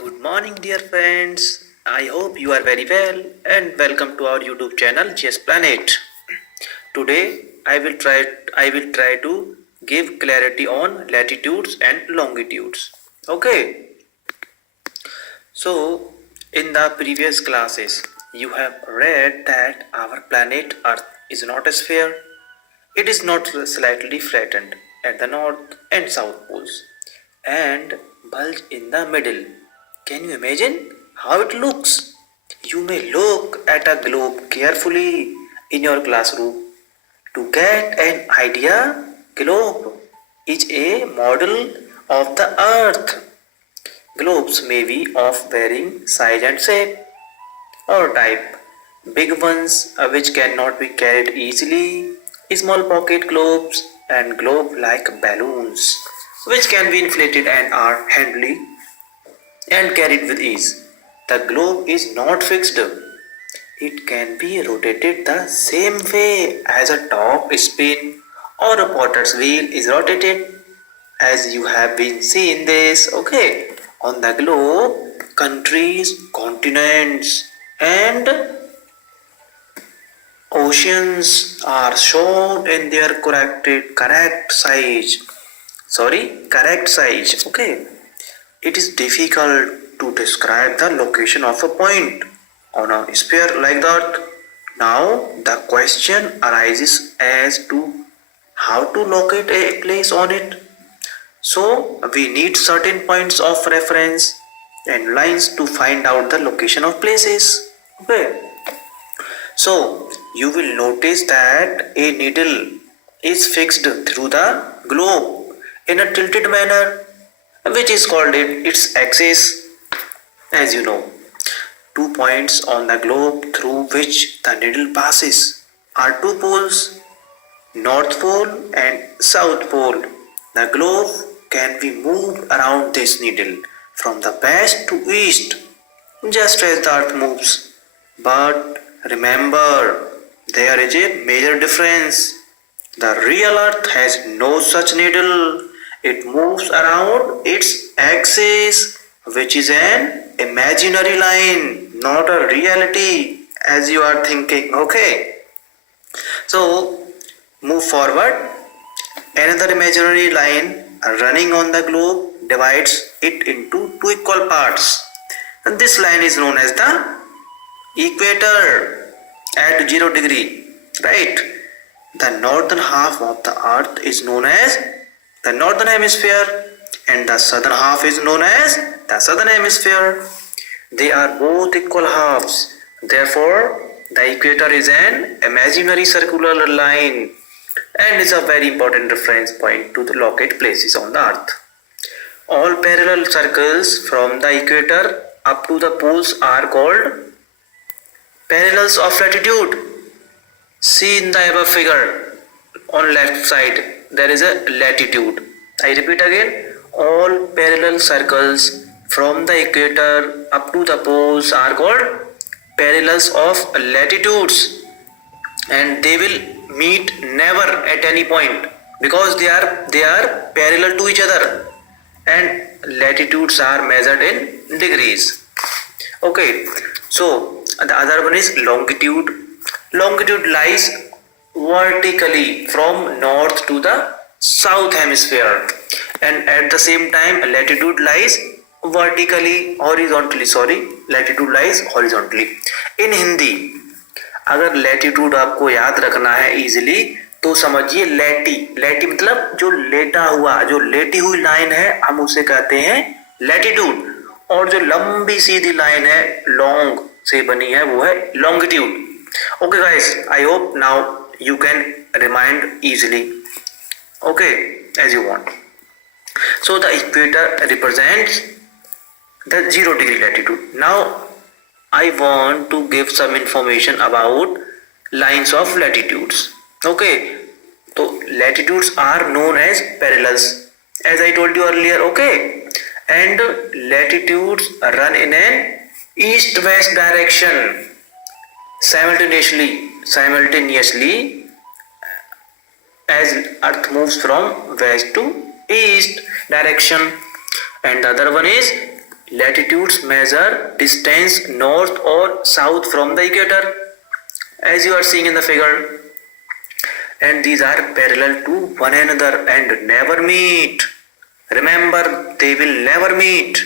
Good morning, dear friends. I hope you are very well and welcome to our YouTube channel GS Planet. Today I will try to give clarity on latitudes and longitudes. Okay. So in the previous classes you have read that our planet Earth is not a sphere. It is not slightly flattened at the north and south poles and bulge in the middle. Can you imagine how it looks? You may look at a globe carefully in your classroom to get an idea. Globe is a model of the earth. Globes may be of varying size and shape or type. Big ones which cannot be carried easily, small pocket globes and globe-like balloons which can be inflated and are handy and carried with ease. The globe is not fixed. It can be rotated the same way as a top spin or a potter's wheel is rotated, as you have been seeing this. Okay, on the globe, countries, continents and oceans are shown in their correct size. Correct size. Okay. It is difficult to describe the location of a point on a sphere like that. Now the question arises as to how to locate a place on it. So we need certain points of reference and lines to find out the location of places. Okay. So you will notice that a needle is fixed through the globe in a tilted manner, which is called its axis. As you know, 2 points on the globe through which the needle passes are two poles, North Pole and South Pole. The globe can be moved around this needle from the west to east, just as the earth moves. But remember, there is a major difference. The real earth has no such needle. It moves around its axis, which is an imaginary line, not a reality, as you are thinking. Okay. So, move forward. Another imaginary line running on the globe divides it into two equal parts. And this line is known as the equator at 0 degree, right? The northern half of the earth is known as the northern hemisphere and the southern half is known as the southern hemisphere. They are both equal halves. Therefore, the equator is an imaginary circular line and is a very important reference point to locate places on the earth. All parallel circles from the equator up to the poles are called parallels of latitude. See in the above figure on left side there is a latitude. I repeat again, all parallel circles from the equator up to the poles are called parallels of latitudes, and they will meet never at any point because they are parallel to each other and latitudes are measured in degrees. Okay, so the other one is longitude. Longitude lies vertically from north to the south hemisphere, and at the same time latitude lies latitude lies horizontally. In Hindi अगर latitude आपको याद रखना है easily तो समझिए लेटी मतलब जो लेटी हुई लाइन है हम उसे कहते हैं लैटिट्यूड, और जो लंबी सीधी लाइन है लॉन्ग से बनी है वो है longitude. Okay guys, I hope now you can remind easily, okay, as you want. So the equator represents the 0 degree latitude. Now I want to give some information about lines of latitudes. Okay, so latitudes are known as parallels, as I told you earlier. Okay, and latitudes run in an east-west direction simultaneously as earth moves from west to east direction, and the other one is Latitudes measure distance north or south from the equator, as you are seeing in the figure, and these are parallel to one another and never meet. Remember, they will never meet,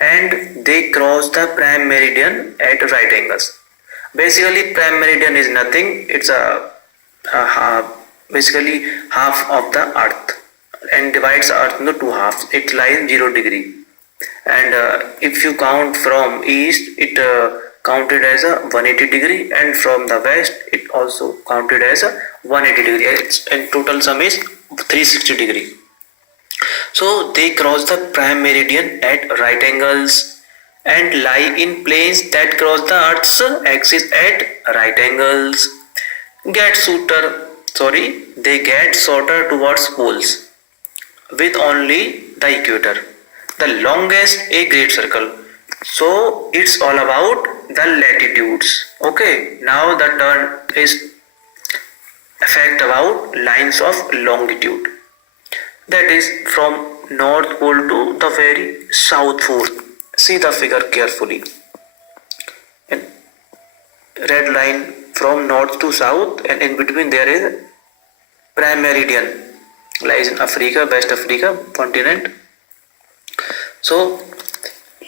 and they cross the prime meridian at right angles. Basically, prime meridian is nothing, it's basically half of the earth and divides earth into two halves. It lies 0 degree, and if you count from east, it counted as a 180 degree, and from the west it also counted as a 180 degree. It's in total sum is 360 degree. So they cross the prime meridian at right angles and lie in planes that cross the earth's axis at right angles. They get shorter towards poles with only the equator, the longest a great circle. So it's all about the latitudes. Okay, now the turn is fact about lines of longitude, that is from north pole to the very south pole. See the figure carefully. And red line from north to south, and in between there is prime meridian, lies in Africa, West Africa continent. So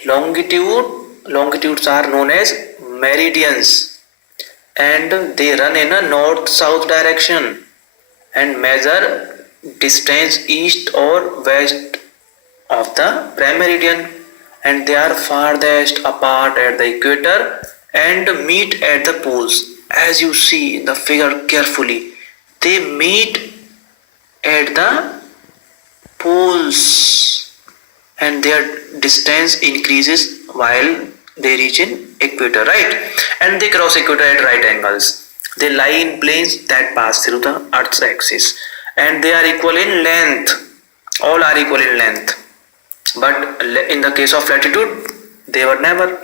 longitudes are known as meridians, and they run in a north south direction and measure distance east or west of the prime meridian, and they are farthest apart at the equator and meet at the poles. As you see in the figure carefully, they meet at the poles, and their distance increases while they reach in equator, right? And they cross equator at right angles. They lie in planes that pass through the earth's axis, and they are equal in length. All are equal in length, but in the case of latitude they were never,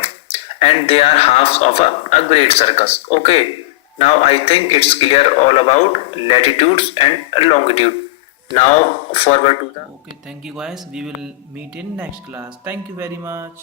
and they are halves of a great circus. Okay, now I think it's clear all about latitudes and longitude. Now forward to the. Okay, thank you guys, we will meet in next class. Thank you very much.